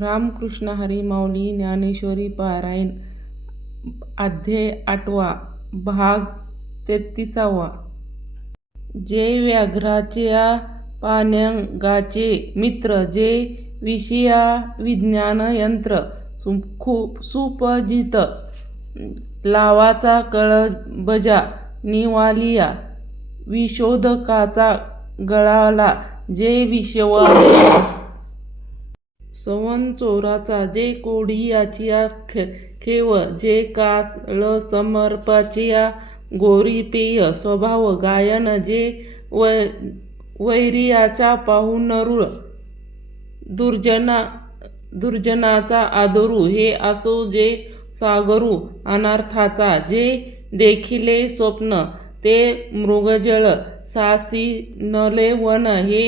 रामकृष्ण हरी माऊली ज्ञानेश्वरी पारायण अध्याय 8 भाग 33. जे व्याघ्राच्या पाण्यागाचे मित्र, जे विषया विज्ञान यंत्र सुपजित लावाचा कळबजा निवालिया विशोधकाचा गळाला, जे विश्वा सवन चोराचा, जे कोढियाचिया खेव, जे कासळ समर्पाचिया गोरी पेय स्वभाव गायन, जे वैरियाचा पाहुणरूळ दुर्जनाचा आदरू, हे असो जे सागरू अनर्थाचा, जे देखिले स्वप्न ते मृगजळ सासिनले वन, हे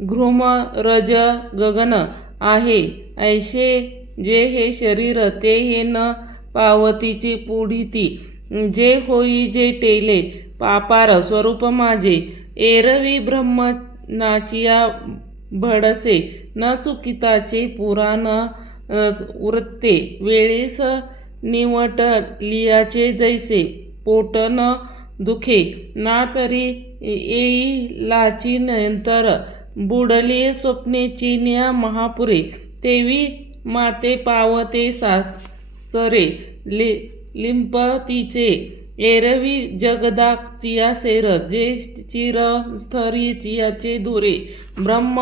घृमरज गगन आहे ऐशे, जे हे शरीर ते हे न पावतीची पुढिती, जे होई जे टेले पापार स्वरूप माझे, एरवी ब्रह्मनाचिया भडसे न चुकिताचे पुराण वृत्ते, वेळेस निवटलियाचे जैसे पोट न दुखे ना तरी येई लाची नंतर, बुडले स्वप्ने चिन्या महापुरे, तेवी माते पावते सासरे लिंपतीचे, एरवी जगदाचिया सेर, जे चिरस्थरीचियाचे दुरे, ब्रह्म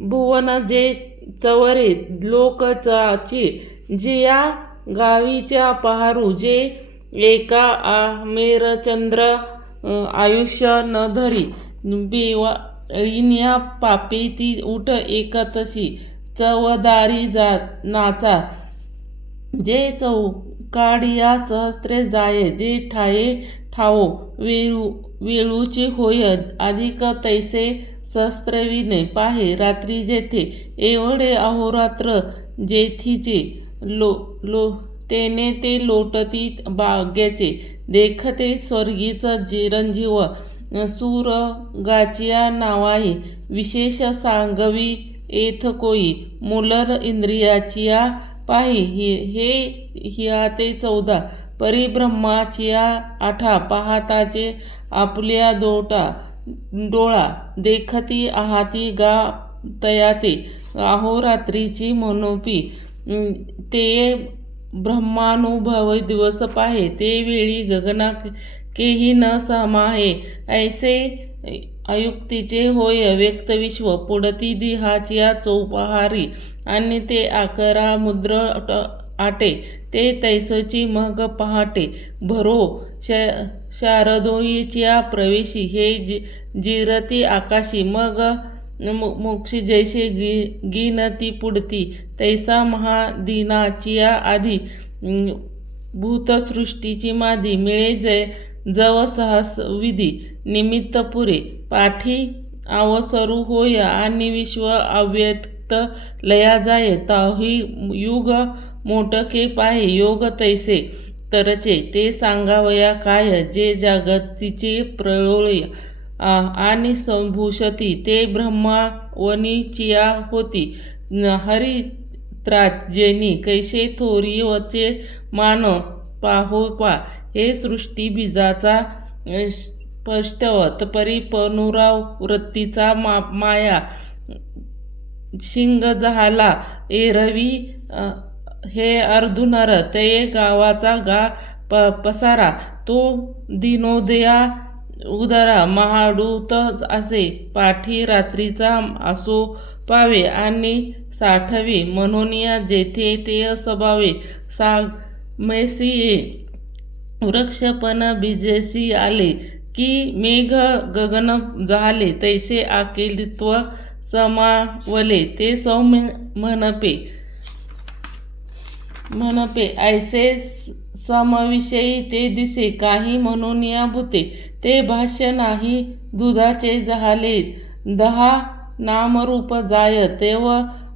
भुवन जे चवरे लोकचाचे, जिया गावीच्या पहारू, जे एका आमेरचंद्र आयुष्य न धरी, बिवाळीन्या पापी ती उठ एकतशी चवदारी नाचा, जे चौकाडिया सहस्त्रे जाये, जे ठाये ठावो वेळूचे होय अधिक तैसे सहस्त्रविने पाहे रात्री जेथे, एवढे अहोरात्र जेथीचे तेने ते लोटती भाग्याचे, देखते स्वर्गीच चिरंजीव सुरगाचिया नावाही, विशेष सांगवी येथ कोई, मुलर इंद्रियाचिया पाही, हे हियाते 14 परिब्रह्माचिया 8 पाहताचे आपुल्या डोळा, देखती आहाती गा तयाते अहोरात्रीची मनोपी, ते ब्रह्मानुभव दिवस पाहे, ते वेळी गगना केही न समाहे, ऐसे अयुक्तीचे होय व्यक्त विश्व, पुढती दिहाचिया चौपहारी, आणि ते 11 मुद्र आटे, ते तैसोची मग पहाटे भरो शारदोईच्या प्रवेशी, हे जिरती आकाशी मग मोक्षी, जैसे गिनती पुढती तैसा महादिनाचिया आधी, भूतसृष्टीची मादी मिळे जव सहस विधी निमित्त पुरे, पाठी अवसरू होय आणि विश्व अव्यक्त लया जाये, ताही युग मोटके पाहे योग तैसे तरचे, ते सांगावया काय, जे जागतिचे प्रलोय आणि संभूषती, ते ब्रह्मावनीचिया होती हरित्राजेनी, कैसे थोरीवचे मान पाहोपा, हे सृष्टी बीजाचा स्पष्टवत परिपनुरावृत्तीचा माया शिंग झाला, एरवी हे अर्धुनर तये गावाचा पसारा, तो दिनोदया उदरा महाडूत असे, पाठी रात्रीचा असो पावे आणि साठवे, म्हणून जेथे ते स्वभावे सागमेसी ये, वृक्षपण बीजेसी आले की मेघ गगन झाले, तैसे आकेलित्व समावले, ते सौम्य म्हणपे ऐसे समविषयी ते दिसे, काही म्हणून या भूते, ते भाष्य नाही दुधाचे झाले 10 नामरूप जाय, तेव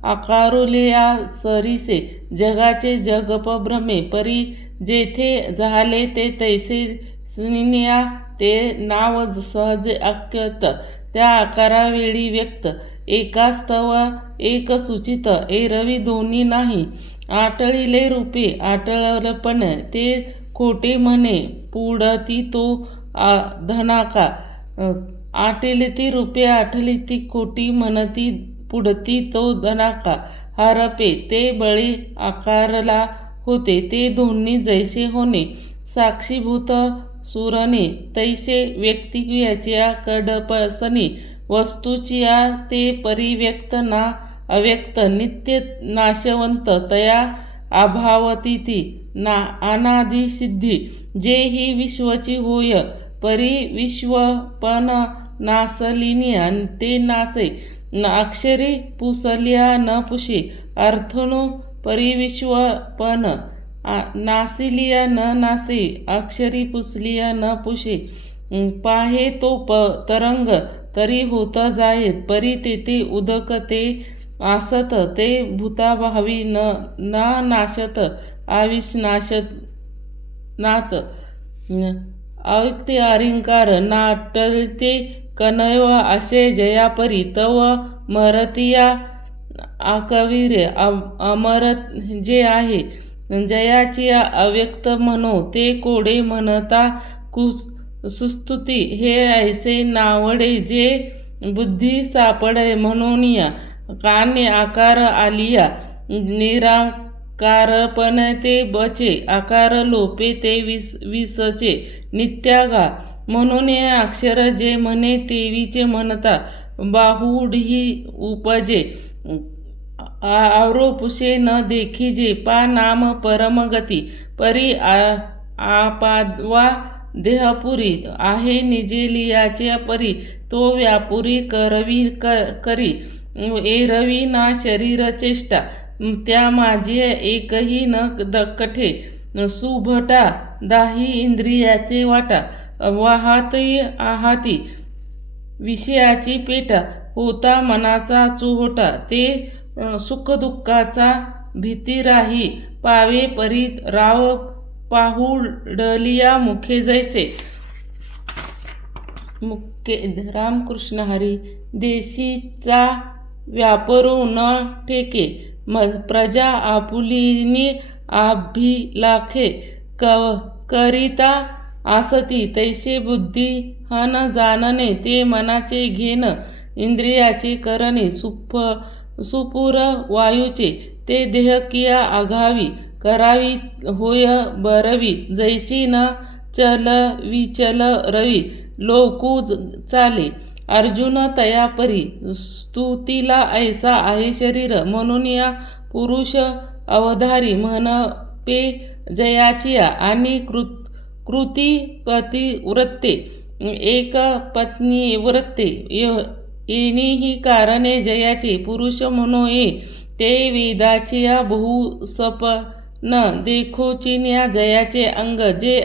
आकारुलिया सरीसे, जगाचे जगप भ्रमे, परी जेथे झाले ते तैसे स्निया, ते नाव सहज अक्यत, त्या आकारावेळी व्यक्त एकास्तव एक सुचित एरवी दोन्ही नाही. आटळिले रूपे आटळपण ते खोटे म्हणे पुढती तो धनाका. आटलिती रूपे आटलिती खोटी म्हणती पुढती तो धनाका. हरपे ते बळी आकारला होते ते दोन्ही जैसे होणे. साक्षीभूत सुरणे तैसे व्यक्तिक्रियाच्या कडपसनी वस्तूचिया ते परिव्यक्त ना अव्यक्त नित्य नाशवंत तया अभावतीती अनादिसिद्धी जे ही विश्वची होय परी विश्वपण नासलिनिया ते नासे अक्षरी पुसलिया न पुशे अर्थनो परिविश्वपण नासिलिया न नासे अक्षरी पुसलिया न पुशे. पाहे तो तरंग तरी होत जायत परी तेथे उदक ते आसत ते भूताभावी ना नाशत आविनाशत नात. अव्यक्ते अरिंकार नाटते कनैव असे जयापरी तव मरतिया आकवीर्य अमर जे आहे. जयाची अव्यक्त म्हणो ते कोडे म्हणता सुस्तुती हे ऐसे नावडे जे बुद्धी सापडे म्हणूनिया. काने आकार आलिया निराकारपण ते बचे आकार लोपे ते विसचे नित्यागा. म्हणून हे अक्षर जे म्हणे तेवीचे म्हणता बाहुडी उपजे आवरोपुषे न देखिजे पा नाम परमगती परी आपादवा देहपुरी आहे निजेलियाच्या परी तो व्यापुरी करवी करी एरवी ना शरीर चेष्टा त्या माझे एकही न कठे सुभटा दाही इंद्रियाचे वाटा वाहाती आहाती विषयाची पेटा होता मनाचा चोहोटा ते सुखदुःखाचा भीती राही पावे परी राव पाहुडलिया मुखे जैसे. मुखे रामकृष्ण हरी. देशीचा व्यापरू न ठेके प्रजा आपुलीनी अभिलाखे करिता आसती तैसे बुद्धी हन जाणणे ते मनाचे घेण इंद्रियाचे करणे सुपूर वायूचे ते देहकिया आघावी करावी होय बरवी जैसी न चल विचल रवी लोकू चाले. अर्जुन तयापरी स्तुतीला ऐसा आहे शरीर म्हणून या पुरुष अवधारी म्हणपे जयाचिया आणि कृती पतिव्रते एक पत्नी व्रते येणी ही कारणे जयाचे पुरुष म्हणो ये ते वेदाचिया बहुसपन देखोचिन्या जयाचे अंग जे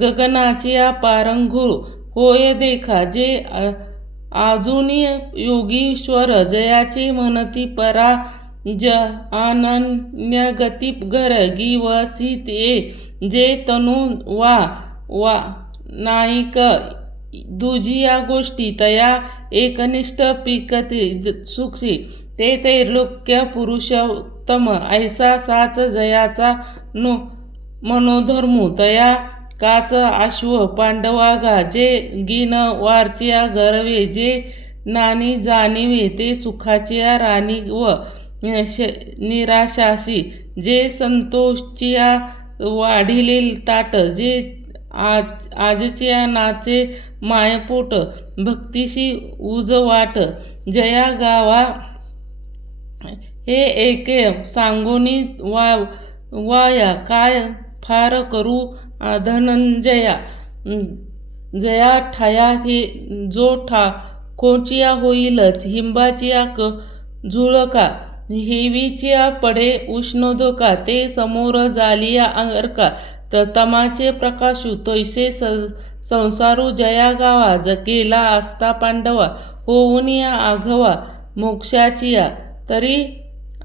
गगनाचिया पारंघुळ होय देखा जे आजुनी योगीश्वर जयाचे म्हणती परा अनन्यगती घर गिवसित ये जे तनु वा नाईक दुजिया गोष्टी तया एकनिष्ठ पिकते सुक्षी ते त्रैलोक्य पुरुषोत्तम ऐसा साच जयाचा मनोधर्मू तया काच अश्व पांडवागा जे गिन वारच्या गरवे जे नानी जाणिवे ते सुखाच्या राणी व निराशासी जे संतोषच्या वाढिले ताट जे आजच्या नाचे मायपोट भक्तीशी उजवाट जया गावा हे एके सांगोनी वाया काय फार करू धनंजया जया ठाया हे जो खोचिया होईलच हिंबाचिया झुळका हेवीचिया पडे उष्णोदका ते समोर जालिया अंगरका तमाचे प्रकाशू तैसे संसारू जया गावा केला असता पांडवा होऊन या आघवा मोक्षाचिया तरी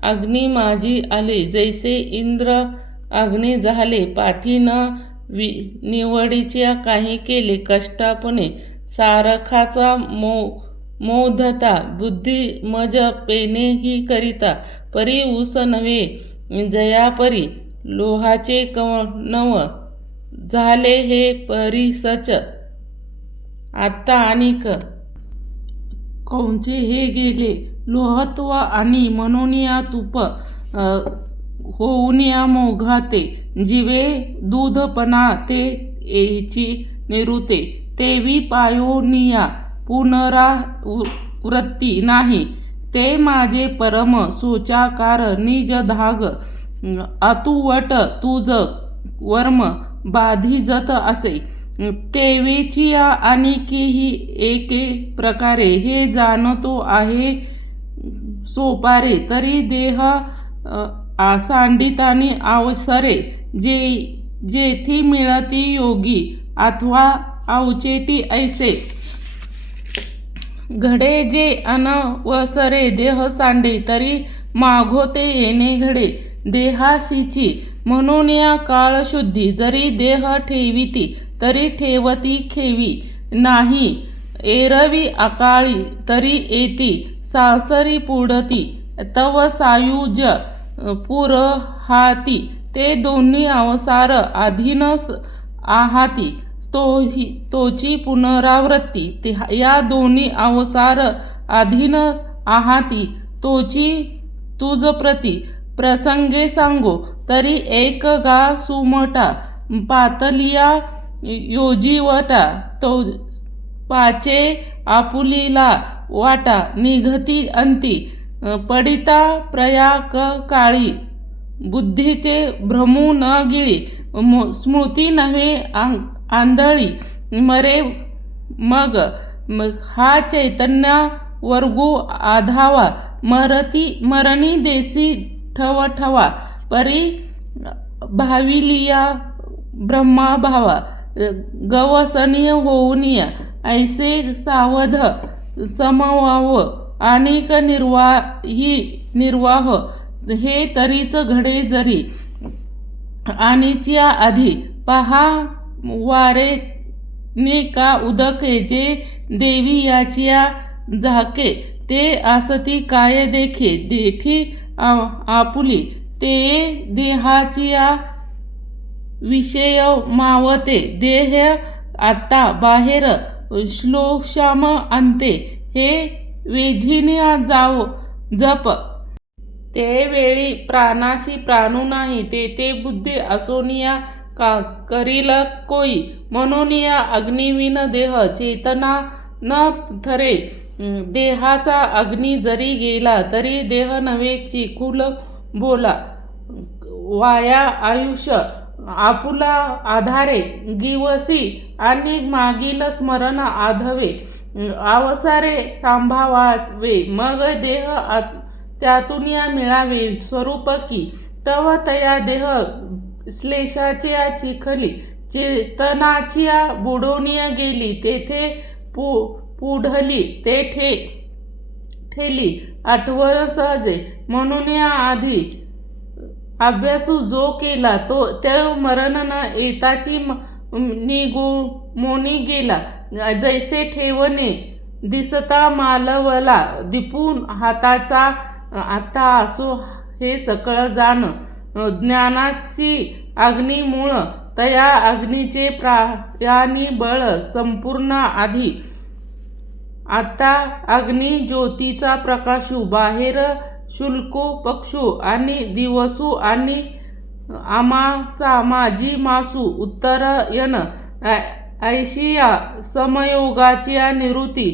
अग्नी माझी आले जैसे इंद्र अग्नी झाले पाठी न निवडीच्या काही केले कष्टापणे सारखाचा मौधता बुद्धी मज पेने ही करिता परी ऊस नव्हे जयापरी लोहाचे कणव झाले हे परिसच आत्ता आणिक कौंचे हे गेले लोहत्व आणि मनोनिया तूप होऊनिया मोघाते जीवे दूधपणा ते एची निरुते तेवी पायोनिया पुनरावृत्ती नाही ते माझे परम सोचाकार निज धाग आतुवट तुझ वर्म बाधिजत असे तेवेची आणखीही एके प्रकारे हे जाणतो आहे सोपारे तरी देह सांडितानी अवसरे जेथी मिळती योगी अथवा अवचेटी ऐसे घडे जे अनवसरे देह सांडे तरी मागोते येणे घडे देहासीची म्हणून या काळशुद्धी जरी देह ठेविती तरी ठेवती खेवी नाही एरवी अकाळी तरी येती सासरी पुढती तव सायुज पुरहाती ते दोन्ही अवसार अधीन आहाती तोची पुनरावृत्ती या दोन्ही अवसार अधीन आहाती तोची तुझ प्रती प्रसंगे सांगो तरी एक गा सुमटा पातलिया योजीवटा तो पाचे आपुलीला वाटा निघती अंती पडिता प्रयाक काळी बुद्धीचे भ्रमू न गिळी स्मृती नव्हे आंधळी मरे मग हा चैतन्य वर्गो आधावा मरणी देसी ठवठवा परी भाविलिया ब्रह्मा भावा गवसनीय होऊनिया ऐसे सावध समवाव आणिक निर्वाह हे तरीच घडे जरी आणिच्या आधी पहा वारे ने का उदके जे देवी याचिया झाके ते आसती काय देखे देठी आपुली ते देहाचिया विषय मावते देह आता बाहेर श्लोषाम अंते हे वेझिन्या जाव जप ते वेळी प्राणाशी प्राणू नाही ते बुद्धी असोनिया का करील कोई म्हणून या अग्निविन देह चेतना न थरे देहाचा अग्नी जरी गेला तरी देह नव्हे चिकुल बोला वाया आयुष्य आपुला आधारे गिवसी आणि मागील स्मरण आधवे अवसारे सांभावावे मग देह त्यातून या मिळावे स्वरूप की तव तया देह श्लेषाच्या चिखली चेतनाची बुडोनिया गेली तेथे पुढली ते ठेली आठवण सहजे म्हणून या आधी अभ्यासू जो केला तो त्या मरण न येताची निगुमोनी गेला जैसे ठेवणे दिसता मालवला दिपून हाताचा आता असो हे सकळ जाण ज्ञानाची अग्निमूळ तया अग्नीचे प्रायानी बळ संपूर्ण आधी आता अग्नी ज्योतीचा प्रकाशू बाहेर शुल्को पक्षू आणि दिवसू आणि आमासा माझी मासू उत्तरायण ऐशिया समयोगाची निवृत्ती